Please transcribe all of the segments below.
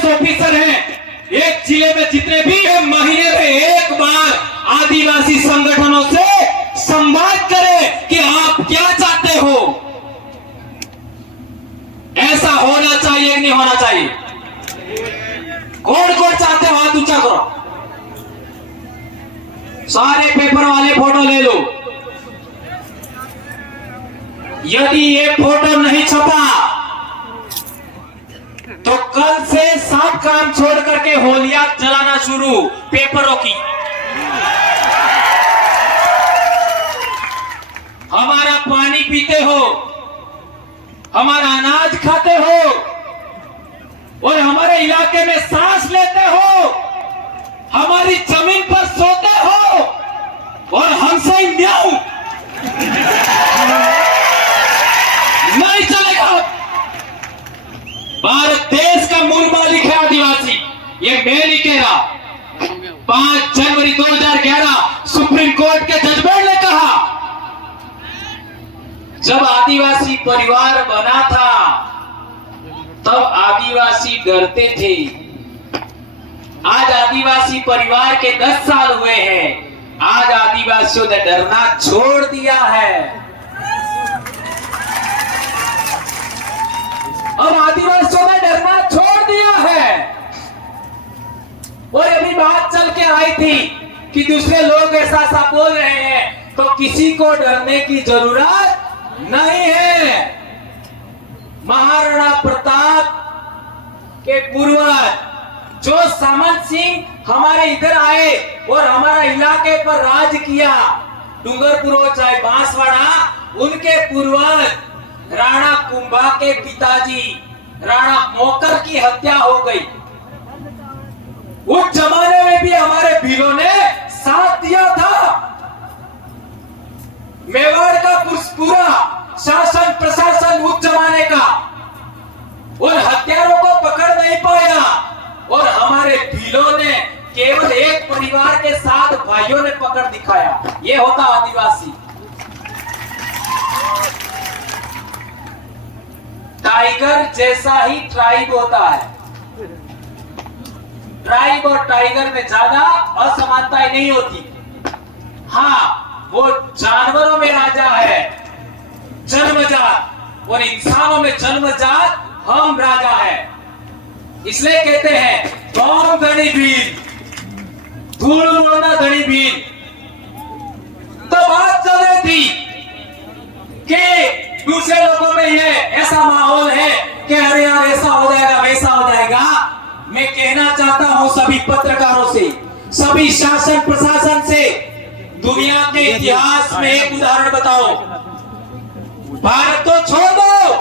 IAS officer हैं, एक जिले में जितने भी हैं, महीने में एक बार आदिवासी संगठनों से संवाद करें कि आप क्या चाहते हो। ऐसा होना चाहिए कि नहीं होना चाहिए? कौन कौन चाहते हो हाथ ऊंचा करो। सारे पेपर वाले फोटो ले लो। यदि ये फोटो नहीं छपा तो कल से सब काम छोड़ करके होलियां जलाना शुरू पेपरों की। हमारा पानी पीते हो, हमारा अनाज खाते हो और हमारे इलाके में सांस लेते हो, हमारी जमीन पर सोते हो और हमसे म्याऊं नहीं चलेगा। भारत देश का मूल मालिक है आदिवासी, ये मैं नहीं कह रहा। 5 जनवरी 2011 सुप्रीम कोर्ट के जजमेंट ने कहा, जब आदिवासी परिवार बना था तब आदिवासी डरते थे। आज आदिवासी परिवार के 10 साल हुए हैं, आज आदिवासियों ने डरना छोड़ दिया है। अब आदिवासियों ने डरना छोड़ दिया है। और अभी बात चल के आई थी कि दूसरे लोग ऐसा सा बोल रहे हैं, तो किसी को डरने की जरूरत नहीं है। महाराणा प्रताप के पूर्वज जो सामंत सिंह हमारे इधर आए और हमारा इलाके पर राज किया, डूंगरपुर हो चाहे बांसवाड़ा, उनके पूर्वज राणा कुंभा के पिताजी राणा मोकर की हत्या हो गई। उस जमाने में भी हमारे वीरों ने साथ दिया था। मेवाड़ का पूरा शासन प्रशासन उस जमाने का और हत्यारों को पकड़ नहीं पाया और हमारे भीलों ने केवल एक परिवार के 7 भाइयों ने पकड़ दिखाया। ये होता आदिवासी। टाइगर जैसा ही ट्राइब होता है। ट्राइब और टाइगर में ज्यादा असमानताएं नहीं होती। हाँ, वो जानवरों में राजा है जन्मजात, और इंसानों में जन्मजात हम राजा है। इसलिए कहते हैं कौन धनी वीर, धूल उड़ना धनी वीर। तो बात चल रही थी कि दूसरे लोगों में ये ऐसा माहौल है कि अरे यार ऐसा हो जाएगा वैसा हो जाएगा। मैं कहना चाहता हूं सभी पत्रकारों से, सभी शासन प्रशासन से, दुनिया के इतिहास में एक उदाहरण बताओ। भारत तो छोड़ दो,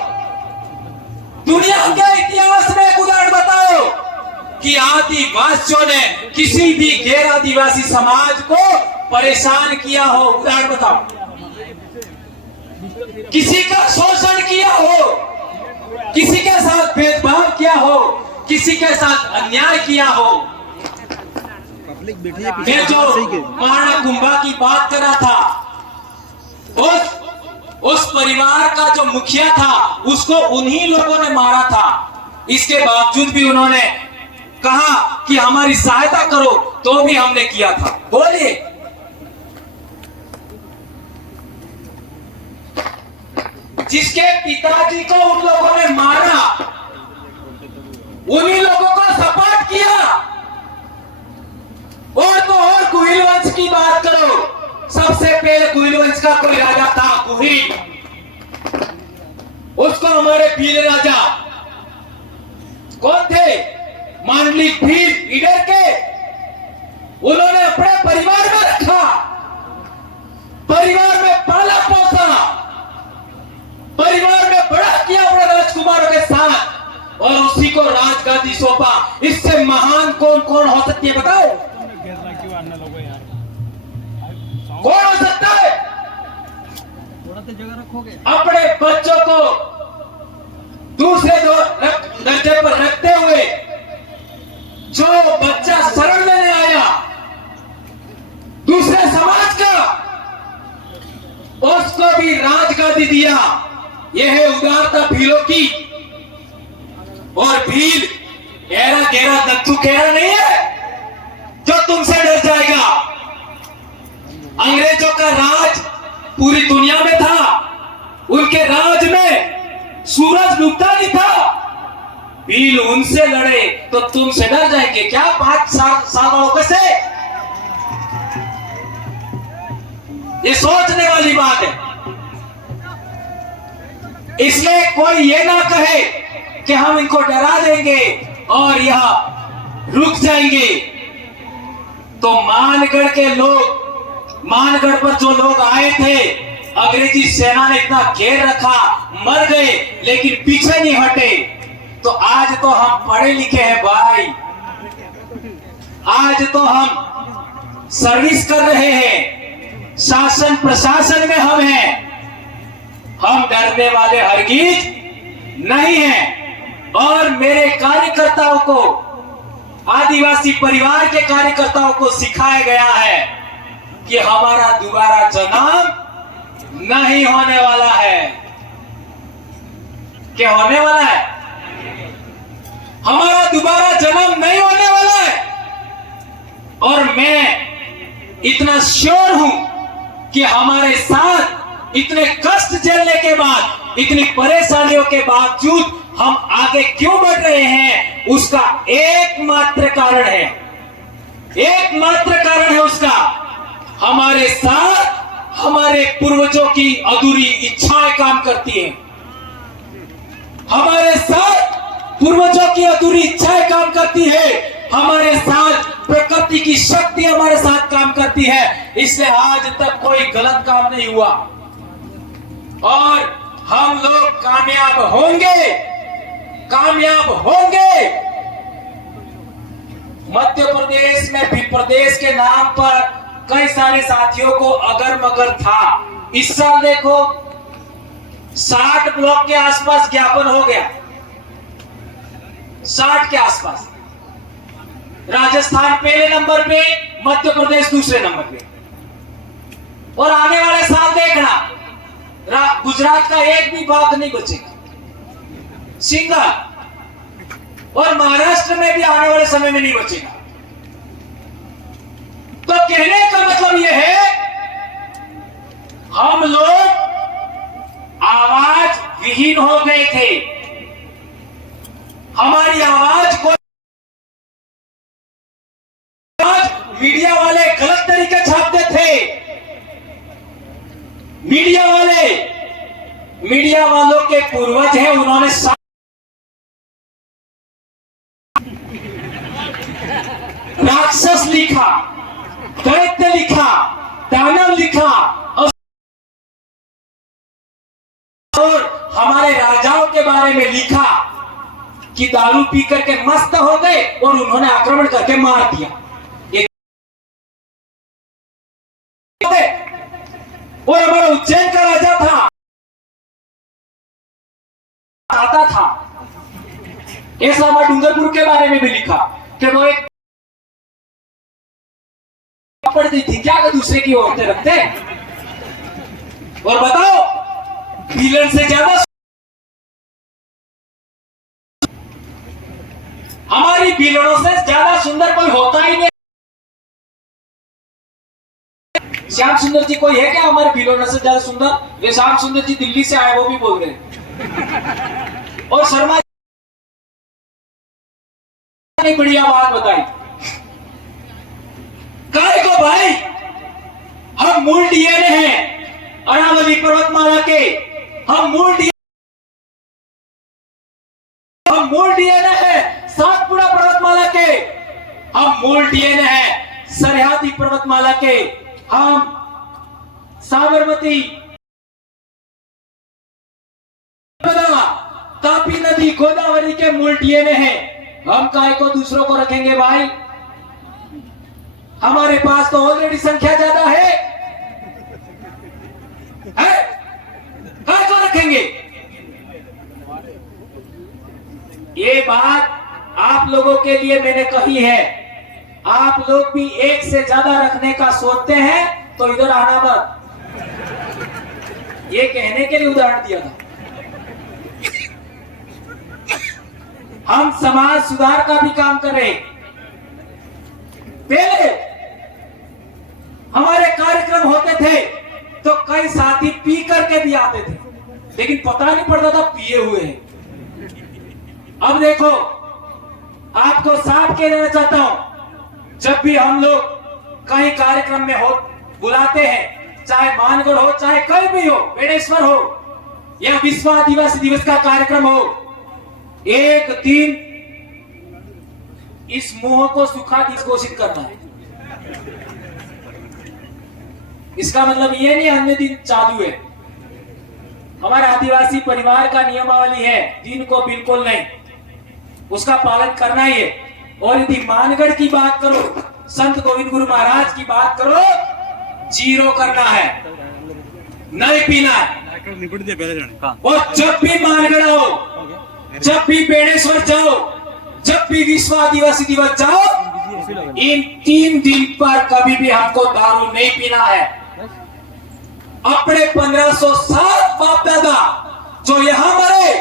दुनिया के इतिहास में एक उदाहरण बताओ कि आदिवासियों ने किसी भी गैर आदिवासी समाज को परेशान किया हो। उदाहरण बताओ, किसी का शोषण किया हो, किसी के साथ भेदभाव किया हो, किसी के साथ अन्याय किया हो। मैं जो महाराणा कुंभा की बात कर रहा था, उस परिवार का जो मुखिया था उसको उन्हीं लोगों ने मारा था। इसके बावजूद भी उन्होंने कहा कि हमारी सहायता करो, तो भी हमने किया था। बोलिए, जिसके पिताजी को उन लोगों ने मारा, उन्हीं लोगों को सपोर्ट किया। और तो और कुहिल वंश की बात करो, सबसे पहले कुहिल वंश का कोई राजा था कुहिल, उसको हमारे भील राजा कौन थे, मांडलिक भील इधर के, उन्होंने अपने परिवार में रखा, परिवार में पाला पोसा, परिवार में बड़ा किया अपने राजकुमारों के साथ, और उसी को राजगादी सौंपा। इससे महान कौन कौन हो सकती है बताओ? कौन हो सकता है? अपने बच्चों को दूसरे दर्जे पर रखते हुए जो बच्चा शरण लेने आया दूसरे समाज का, उसको भी राजगादी दिया। यह है उदारता भीलों की। और भील ऐरा गहरा दत्तू गहरा नहीं है जो तुमसे डर जाएगा। अंग्रेजों का राज पूरी दुनिया में था, उनके राज में सूरज डूबता नहीं था। भील उनसे लड़े तो तुमसे डर जाएंगे क्या 5 साल वालों से? ये सोचने वाली बात है। इसलिए कोई ये ना कहे कि हम इनको डरा देंगे और यह रुक जाएंगे। तो मानगढ़ के लोग, मानगढ़ पर जो लोग आए थे, अंग्रेजी सेना ने इतना घेर रखा, मर गए लेकिन पीछे नहीं हटे। तो आज तो हम पढ़े लिखे हैं भाई, आज तो हम सर्विस कर रहे हैं, शासन प्रशासन में हम हैं। हम डरने वाले हरगिज नहीं हैं। और मेरे कार्यकर्ताओं को, आदिवासी परिवार के कार्यकर्ताओं को सिखाया गया है कि हमारा दोबारा जन्म नहीं होने वाला है। क्या होने वाला है? हमारा दोबारा जन्म नहीं होने वाला है। और मैं इतना श्योर हूं कि हमारे साथ इतने कष्ट झेलने के बाद, इतनी परेशानियों के बावजूद हम आगे क्यों बढ़ रहे हैं, उसका एकमात्र कारण है, एकमात्र कारण है उसका, हमारे साथ हमारे पूर्वजों की अधूरी इच्छाएं काम करती हैं। हमारे साथ पूर्वजों की अधूरी इच्छाएं काम करती है, हमारे साथ प्रकृति की शक्ति हमारे साथ काम करती है। इसलिए आज तक कोई गलत काम नहीं हुआ और हम लोग कामयाब होंगे, कामयाब होंगे। मध्य प्रदेश में भी प्रदेश के नाम पर कई सारे साथियों को अगर मगर था। इस साल देखो 60 ब्लॉक के आसपास ज्ञापन हो गया, 60 के आसपास। राजस्थान पहले नंबर पे, मध्य प्रदेश दूसरे नंबर पे। और आने वाले साल देखना गुजरात का एक भी भाग नहीं बचेगा, सिंगल। और महाराष्ट्र में भी आने वाले समय में नहीं बचेगा। तो कहने का मतलब यह है हम लोग आवाज विहीन हो गए थे। हमारी आवाज को मीडिया वाले गलत तरीके छापते थे। मीडिया वालों के पूर्वज हैं, उन्होंने राक्षस लिखा, दैत्य लिखा, दानव लिखा और हमारे राजाओं के बारे में लिखा कि दारू पी करके मस्त हो गए और उन्होंने आक्रमण करके मार दिया। और हमारा उज्जैन का राजा था, आता था। ऐसा हमारे डूंगरपुर के बारे में भी लिखा कि वो एक पड़ती थी क्या कि दूसरे की औरतें रखते। और बताओ विलन से ज्यादा हमारी विलनों से ज्यादा सुंदर कोई होता ही नहीं। श्याम सुंदर जी कोई है क्या हमारे विलोना से ज्यादा सुंदर? वे श्याम सुंदर जी दिल्ली से आए, वो भी बोल रहे हैं। और शर्मा ने बढ़िया बात बताई, काय को भाई हम मूल डीएनए हैं अरावली पर्वतमाला के, हम मूल डीएनए है सातपुड़ा पर्वतमाला के, हम मूल डीएनए है सरहदी पर्वतमाला के, हम साबरमती, तापी नदी, गोदावरी के मूल डीएनए हैं। हम काय को दूसरों को रखेंगे भाई? हमारे पास तो ऑलरेडी संख्या ज्यादा है, काय को रखेंगे? ये बात आप लोगों के लिए मैंने कही है। आप लोग भी एक से ज्यादा रखने का सोचते हैं तो इधर आना मत। ये कहने के लिए उदाहरण दिया था। हम समाज सुधार का भी काम कर रहे। पहले हमारे कार्यक्रम होते थे तो कई साथी पी करके भी आते थे, लेकिन पता नहीं पड़ता था पिए हुए हैं। अब देखो, आपको साफ कह देना चाहता हूं, जब भी हम लोग कहीं कार्यक्रम में हो बुलाते हैं, चाहे मानगढ़ हो, चाहे कहीं भी हो, बेड़ेश्वर हो या विश्व आदिवासी दिवस का कार्यक्रम हो, एक दिन इस मुंह को सुखा की कोशिश करना है। इसका मतलब ये नहीं अन्य दिन चालू है। हमारे आदिवासी परिवार का नियमावली है, दिन को बिल्कुल नहीं, उसका पालन करना ही है। और यदि मानगढ़ की बात करो, संत गोविंद गुरु महाराज की बात करो, जीरो करना है, नहीं पीना है। और जब भी मानगढ़ आओ, जब भी बेड़ेश्वर जाओ, जब भी विश्व आदिवासी दिवस जाओ, इन 3 दिन पर कभी भी हमको दारू नहीं पीना है। अपने 1507 बाप दादा जो यहाँ मरे,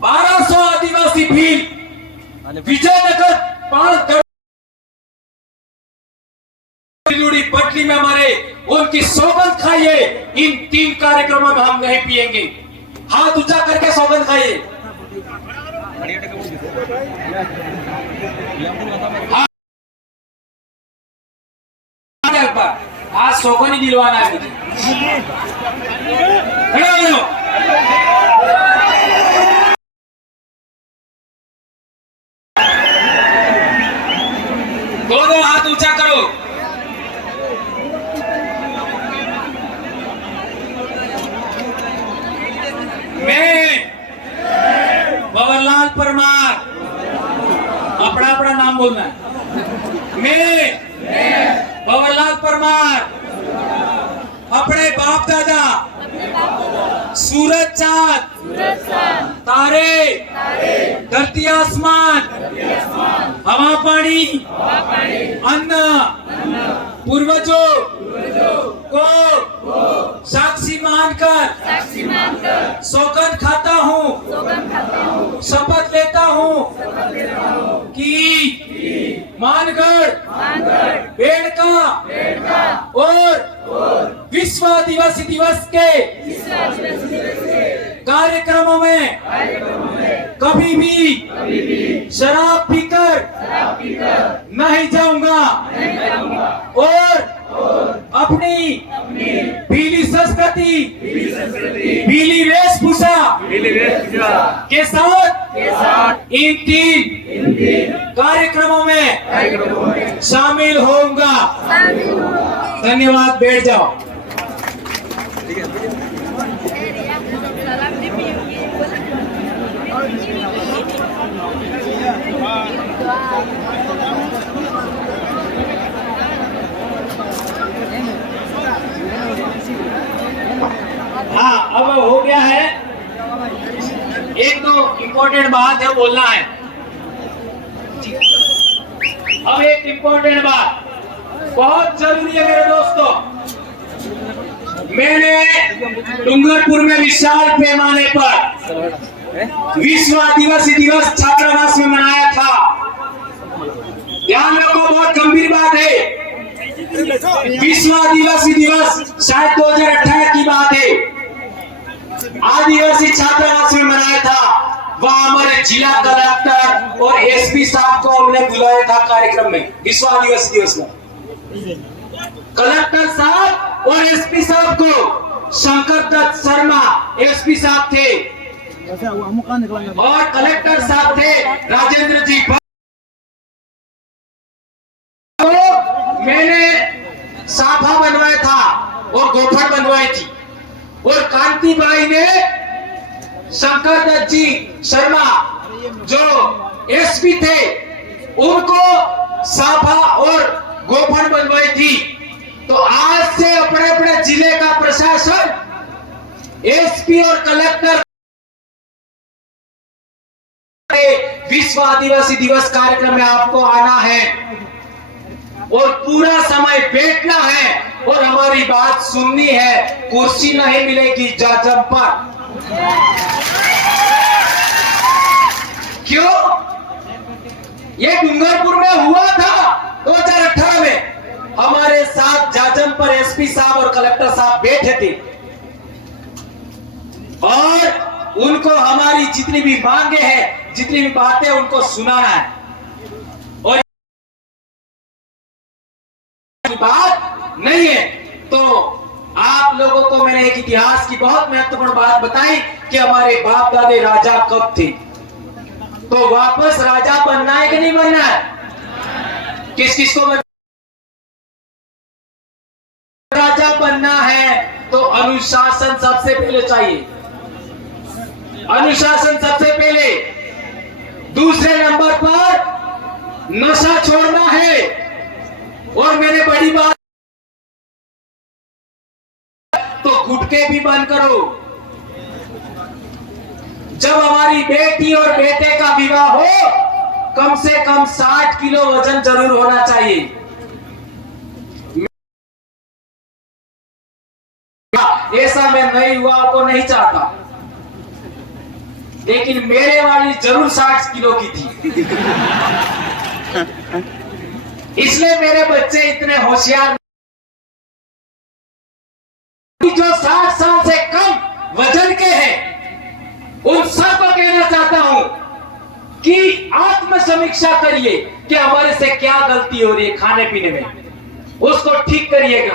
1200 आदिवासी भील विजयनगर 5 पटरी में मरे, उनकी सौगंध खाइए। इन 3 कार्यक्रमों में हम नहीं पिएंगे। हाथ ऊंचा करके सौगंध खाइए। आज सौगंध ही दिलवाना है मुझे। दोनों हाथ ऊंचा करो। मैं भंवरलाल परमार, अपना अपना नाम बोलना है। मैं भंवरलाल परमार अपने बाप दादा सूरज चांद तारे धरती आसमान हवा पानी अन्न पूर्वजों को साक्षी मानकर सौगंध खाता हूँ, शपथ लेता हूँ कि मानगढ़ बेड़का और विश्व आदिवासी दिवस के कार्यक्रमों में कभी भी शराब पीकर नहीं जाऊंगा और अपनी भीली संस्कृति भीली वेशभूषा के साथ इन 3 कार्यक्रमों में शामिल होऊंगा। धन्यवाद। बैठ जाओ। हाँ, अब हो गया है। एक तो इम्पोर्टेंट बात है, बोलना है। अब एक इम्पोर्टेंट बात बहुत जरूरी है मेरे दोस्तों। मैंने डूंगरपुर में विशाल पैमाने पर विश्व आदिवासी दिवस छात्रावास में मनाया था। ध्यान रखो, बहुत गंभीर बात है। विश्व आदिवासी दिवस शायद 2018 की बात है। आदिवासी छात्रावास में मनाया था। वहां हमारे जिला कलेक्टर और एसपी साहब को हमने बुलाया था कार्यक्रम में, विश्व आदिवासी दिवस में। कलेक्टर साहब और एसपी साहब को शंकर दत्त शर्मा एसपी साहब थे और कलेक्टर साहब थे राजेंद्र जी। तो मैंने साफा बनवाया था और गोफर बनवाई थी और कांतिबाई ने शंकर दत्त जी शर्मा जो एसपी थे उनको साफा और गोफर बनवाई थी। तो आज से अपने अपने जिले का प्रशासन, एसपी और कलेक्टर विश्व आदिवासी दिवस कार्यक्रम में आपको आना है और पूरा समय बैठना है और हमारी बात सुननी है। कुर्सी नहीं मिलेगी जजम पर। क्यों? ये डूंगरपुर में हुआ था 2018 में। हमारे साथ जाजम पर एसपी साहब और कलेक्टर साहब बैठे थे और उनको हमारी जितनी भी मांगे हैं, जितनी भी बातें, उनको सुनाना है। और बात नहीं है तो आप लोगों को मैंने एक इतिहास की बहुत महत्वपूर्ण बात बताई कि हमारे बाप दादे राजा कब थे। तो वापस राजा बनना है कि नहीं बनना है? किस किस को राजा बनना है? तो अनुशासन सबसे पहले चाहिए, अनुशासन सबसे पहले। दूसरे नंबर पर नशा छोड़ना है। और मैंने बड़ी बात, तो गुटके भी बंद करो। जब हमारी बेटी और बेटे का विवाह हो, कम से कम 60 किलो वजन जरूर होना चाहिए। ऐसा मैं नई युवाओं को नहीं चाहता, लेकिन मेरे वाली जरूर 60 किलो की थी। इसलिए मेरे बच्चे इतने होशियार। जो 60 साल से कम वजन के हैं, उन सबको कहना चाहता हूं कि आत्मसमीक्षा करिए कि हमारे से क्या गलती हो रही है खाने पीने में, उसको ठीक करिएगा।